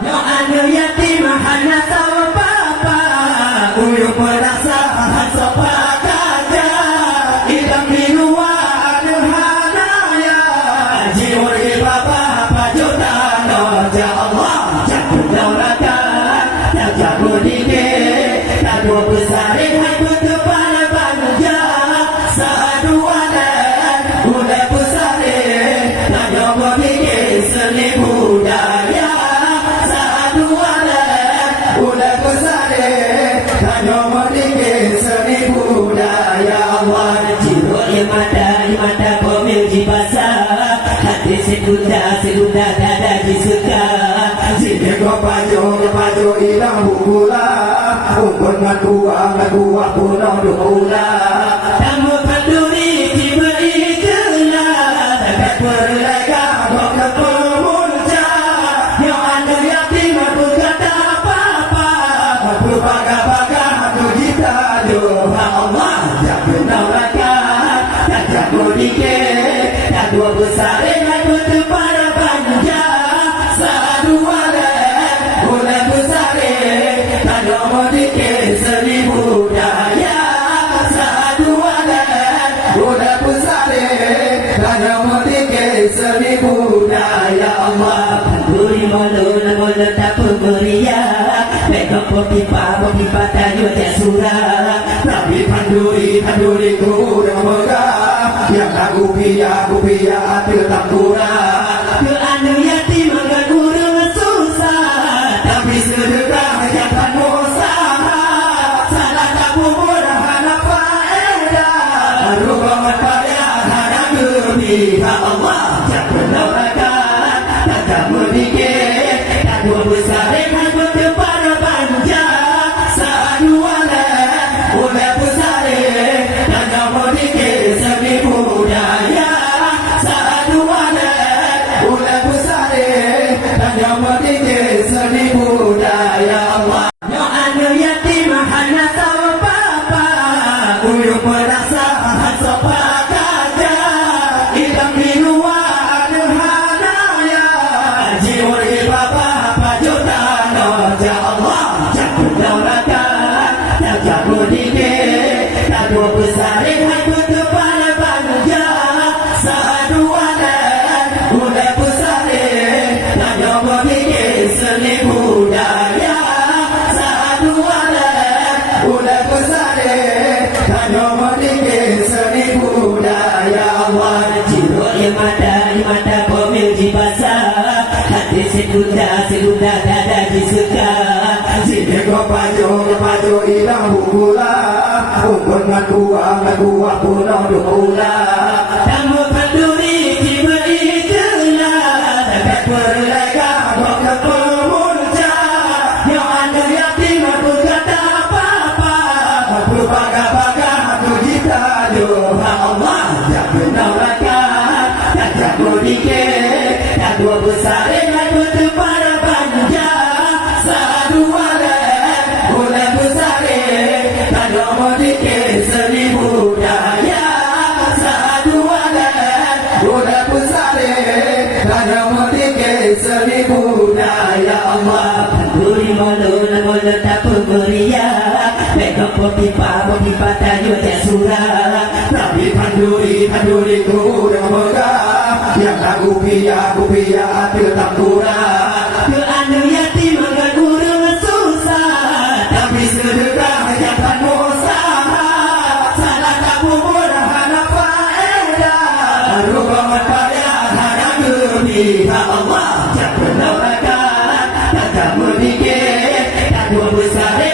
Yo anu yatim hana tahu papa, uyup merasa sopa kaja, idam minua anu hanaya, jiwa di bapa pajuta no ja Allah, jago daulakan, jago dike, jago besar hai betul pada banja, saduanan udah besar, jago dike seni budaya. Udah besar kano mendingin seni budaya Allah jiwa yang mata pomil di pasar hati segunda dada disuka sini kau pajo ilang bukula umpun ngagua pulau dukula tamu peduli tiba ikena dekat berlega kau kepemunca yang anda yatim aku kata baga tu kita doa Allah jago daulakan jago dike jago besar hai betul pada banja sadualan udah besar jago dike seni budaya sadualan udah besar jago dike seni budaya Allah peduli malu tak pemberian pipa tayo jasura tapi panduri ku yang megah yang aku pia hati tak kurang ke anu yatim enggak guru susah tapi sedekah yang kan usaha salah tak bubur hana faedah rubangan payah hana gembira Allah jago daulakan tak merdikir tak dua besar hai betul pada banja sadualan udah besar dan kamu dikir seni budaya sadualan udah besar dan kamu dikir seni budaya Allah yo anu yatim hana tahu papa uyup merasa sopa kaja idam minua anu hanaya jiwa di bapa pajuta no ja Allah jago daulakan jago dike jago besar hai betul pada banja saduanan udah besar jago dike seni budaya saduanan udah besar jago dike seni budaya Allah jiwa yang mata pomil di pasar hati segunda dada disuka sini kau pajo ilang bukula umpun ngagua pulau dukula tamu peduli tiba ikena dekat berlega kau kepemunca yang anda yatim aku kata apa aku baga tu kita doa Allah jago daulakan jago dike jago besar hai betul pada banja sadualan udah besar jago dike seni budaya sadualan udah besar jago dike seni budaya Allah peduli malu tak pemberian pegang pipa tayo jasura tapi panduri ku yang megah yang aku pia hati tak kurang ke anu yatim enggak guru susah tapi sedekah yang kan usaha salah tak bubur hana faedah rubangan payah hana gembira Allah jago daulakan tak merdikir tak dua besar